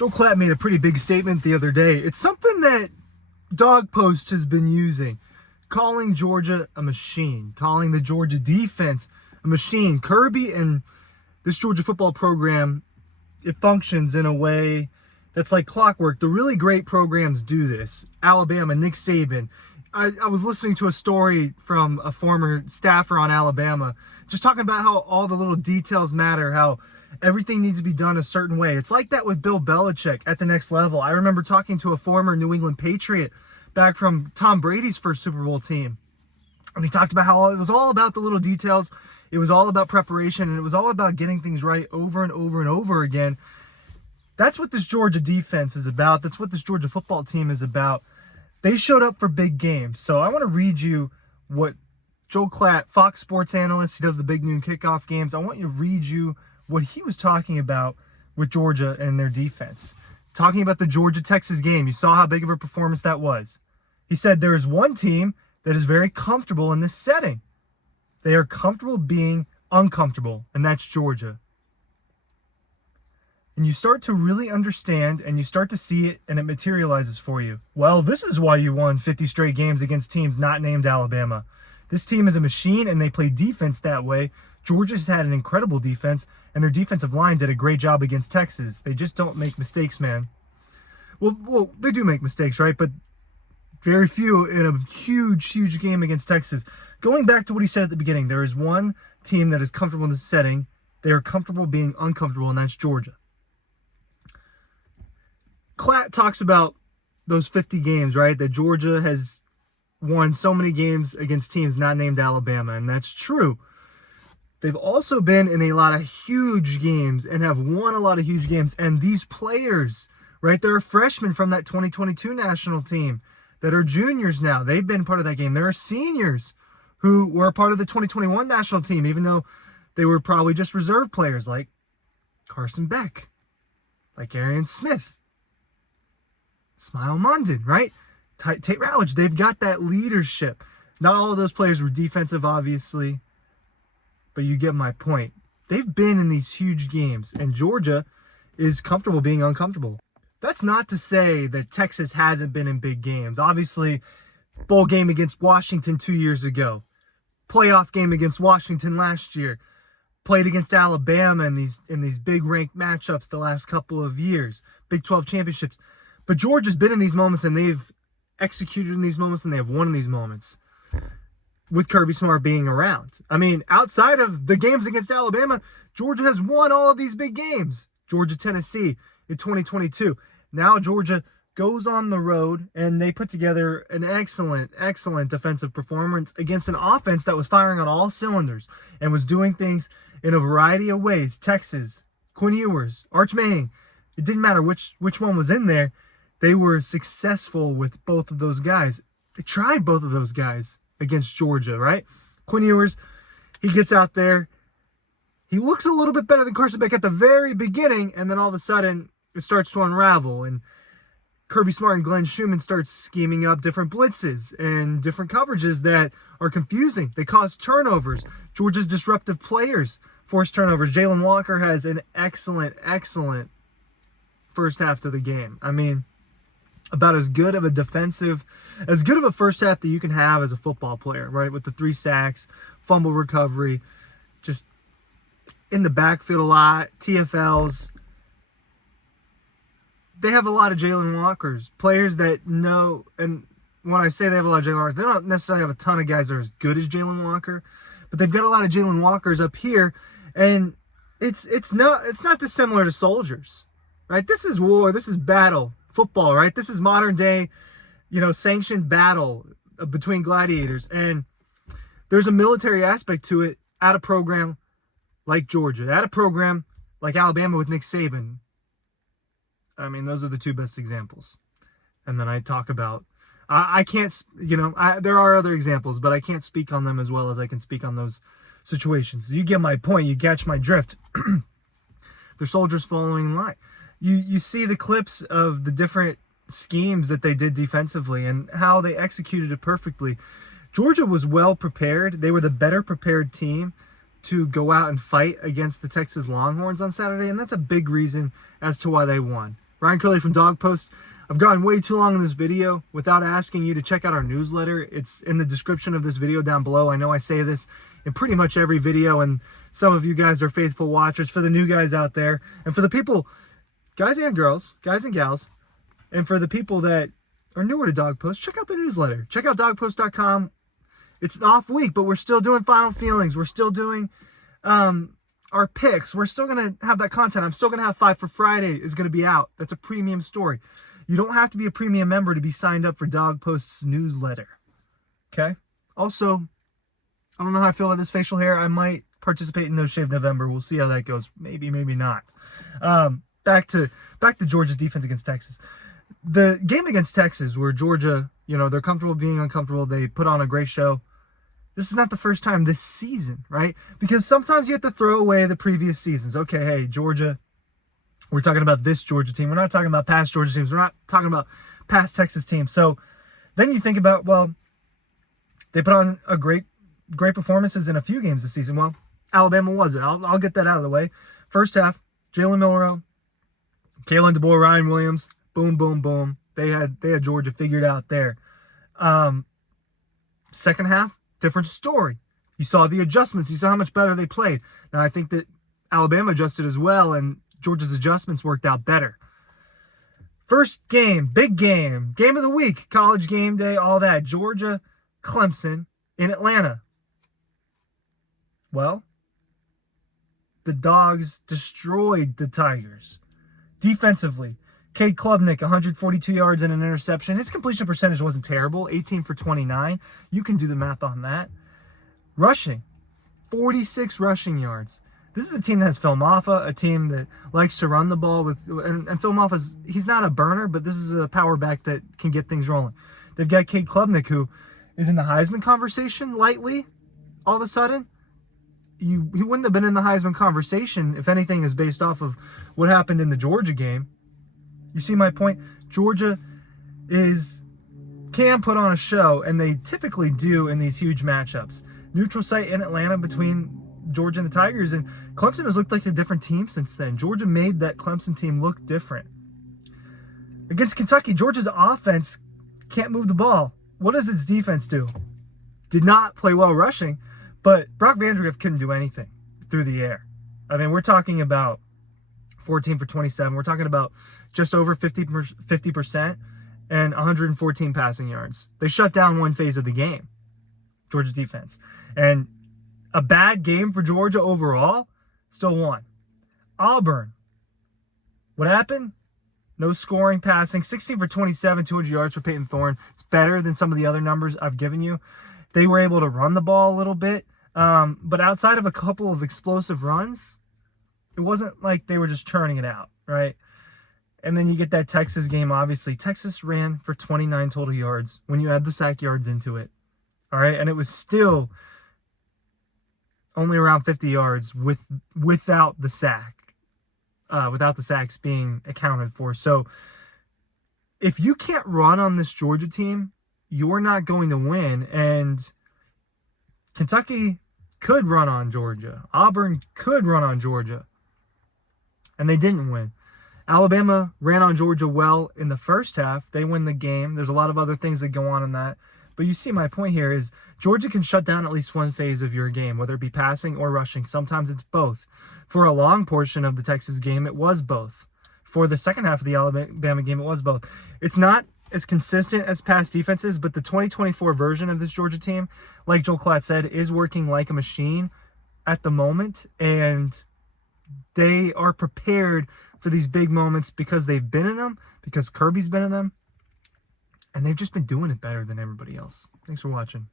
Joel Klatt made a pretty big statement the other day. It's something that Dog Post has been using, calling Georgia a machine, calling the Georgia defense a machine. Kirby and this Georgia football program, it functions in a way that's like clockwork. The really great programs do this. Alabama, Nick Saban. I was listening to a story from a former staffer on Alabama, just talking about how all the little details matter, how everything needs to be done a certain way. It's like that with Bill Belichick at the next level. I remember talking to a former New England Patriot back from Tom Brady's first Super Bowl team. And he talked about how it was all about the little details. It was all about preparation, and it was all about getting things right over and over and over again. That's what this Georgia defense is about. That's what this Georgia football team is about. They showed up for big games. So I want to read you what Joel Klatt, Fox Sports analyst, he does the big noon kickoff games. I want you to read you what he was talking about with Georgia and their defense. Talking about the Georgia-Texas game. You saw how big of a performance that was. He said there is one team that is very comfortable in this setting. They are comfortable being uncomfortable, and that's Georgia. And you start to really understand, and you start to see it, and it materializes for you. Well, this is why you won 50 straight games against teams not named Alabama. This team is a machine, and they play defense that way. Georgia's had an incredible defense, and their defensive line did a great job against Texas. They just don't make mistakes, man. Well, they do make mistakes, right? But very few in a huge game against Texas. Going back to what he said at the beginning, there is one team that is comfortable in this setting. They are comfortable being uncomfortable, and that's Georgia. Klatt talks about those 50 games, right? That Georgia has won so many games against teams not named Alabama, and that's true. They've also been in a lot of huge games and have won a lot of huge games. And these players, right, they're freshmen from that 2022 national team that are juniors now. They've been part of that game. There are seniors who were a part of the 2021 national team, even though they were probably just reserve players like Carson Beck, like Arian Smith, Smile Munden, right? Tate Rowledge. They've got that leadership. Not all of those players were defensive, obviously, but you get my point. They've been in these huge games, and Georgia is comfortable being uncomfortable. That's not to say that Texas hasn't been in big games. Obviously, bowl game against Washington 2 years ago, playoff game against Washington last year, played against Alabama in these big ranked matchups the last couple of years, Big 12 championships. But Georgia's been in these moments, and they've executed in these moments, and they have won in these moments with Kirby Smart being around. I mean, outside of the games against Alabama, Georgia has won all of these big games. Georgia, Tennessee in 2022. Now Georgia goes on the road, and they put together an excellent defensive performance against an offense that was firing on all cylinders and was doing things in a variety of ways. Texas, Quinn Ewers, Arch Manning, it didn't matter which one was in there. They were successful with both of those guys. They tried both of those guys against Georgia, right? Quinn Ewers, he gets out there. He looks a little bit better than Carson Beck at the very beginning, and then all of a sudden it starts to unravel, and Kirby Smart and Glenn Schumann start scheming up different blitzes and different coverages that are confusing. They cause turnovers. Georgia's disruptive players force turnovers. Jalen Walker has an excellent first half to the game. I mean, about as good of a first half that you can have as a football player, right? With the 3 sacks, fumble recovery, just in the backfield a lot, TFLs. They have a lot of Jalen Walkers, players that know, and when I say they have a lot of Jalen Walkers, they don't necessarily have a ton of guys that are as good as Jalen Walker, but they've got a lot of Jalen Walkers up here, and it's not dissimilar to soldiers, right? This is war, this is battle. Football, right? This is modern day, sanctioned battle between gladiators. And there's a military aspect to it at a program like Georgia, at a program like Alabama with Nick Saban. I mean, those are the two best examples. And then I talk about, I can't, there are other examples, but I can't speak on them as well as I can speak on those situations. You get my point. You catch my drift. They're soldiers following in line. You see the clips of the different schemes that they did defensively and how they executed it perfectly. Georgia was well prepared. They were the better prepared team to go out and fight against the Texas Longhorns on Saturday, and that's a big reason as to why they won. Ryan Curley from Dog Post. I've gone way too long in this video without asking you to check out our newsletter. It's in the description of this video down below. I know I say this in pretty much every video, and some of you guys are faithful watchers. For the new guys out there, and for the people, guys and girls, guys and gals, and for the people that are newer to Dog Post, check out the newsletter. Check out dogpost.com. It's an off week, but we're still doing Final Feelings. We're still doing our picks. We're still going to have that content. I'm still going to have Five for Friday is going to be out. That's a premium story. You don't have to be a premium member to be signed up for Dog Post's newsletter. Okay? Also, I don't know how I feel about this facial hair. I might participate in No Shave November. We'll see how that goes. Maybe, maybe not. Back to Georgia's defense against Texas. The game against Texas, where Georgia, they're comfortable being uncomfortable. They put on a great show. This is not the first time this season, right? Because sometimes you have to throw away the previous seasons. Okay, hey, Georgia, we're talking about this Georgia team. We're not talking about past Georgia teams. We're not talking about past Texas teams. So then you think about, well, they put on a great performances in a few games this season. Well, Alabama wasn't. I'll get that out of the way. First half, Jalen Milroe, Kalen DeBoer, Ryan Williams, boom, boom, boom. They had Georgia figured out there. Second half, different story. You saw the adjustments. You saw how much better they played. Now, I think that Alabama adjusted as well, and Georgia's adjustments worked out better. First game, big game, game of the week, college game day, all that. Georgia, Clemson in Atlanta. Well, the Dogs destroyed the Tigers. Defensively, Cade Klubnik, 142 yards and an interception. His completion percentage wasn't terrible, 18 for 29. You can do the math on that. Rushing, 46 rushing yards. This is a team that has Phil Maffa, a team that likes to run the ball with, and Phil Maffa's, he's not a burner, but this is a power back that can get things rolling. They've got Cade Klubnik, who is in the Heisman conversation lightly, all of a sudden. He wouldn't have been in the Heisman conversation if anything is based off of what happened in the Georgia game. You see my point? Georgia can put on a show, and they typically do in these huge matchups. Neutral site in Atlanta between Georgia and the Tigers, and Clemson has looked like a different team since then. Georgia made that Clemson team look different. Against Kentucky, Georgia's offense can't move the ball. What does its defense do? Did not play well rushing, but Brock Vandagriff couldn't do anything through the air. I mean, we're talking about 14 for 27. We're talking about just over 50% and 114 passing yards. They shut down one phase of the game, Georgia's defense. And a bad game for Georgia overall, still won. Auburn, what happened? No scoring, passing, 16 for 27, 200 yards for Peyton Thorne. It's better than some of the other numbers I've given you. They were able to run the ball a little bit, but outside of a couple of explosive runs, it wasn't like they were just churning it out, right? And then you get that Texas game, obviously. Texas ran for 29 total yards when you add the sack yards into it, all right? And it was still only around 50 yards without the sack, without the sacks being accounted for. So if you can't run on this Georgia team, you're not going to win. And Kentucky could run on Georgia. Auburn could run on Georgia. And they didn't win. Alabama ran on Georgia well in the first half. They win the game. There's a lot of other things that go on in that. But you see my point here is Georgia can shut down at least one phase of your game, whether it be passing or rushing. Sometimes it's both. For a long portion of the Texas game, it was both. For the second half of the Alabama game, it was both. It's not as consistent as past defenses, but the 2024 version of this Georgia team, like Joel Klatt said, is working like a machine at the moment, and they are prepared for these big moments because they've been in them, because Kirby's been in them, and they've just been doing it better than everybody else. Thanks for watching.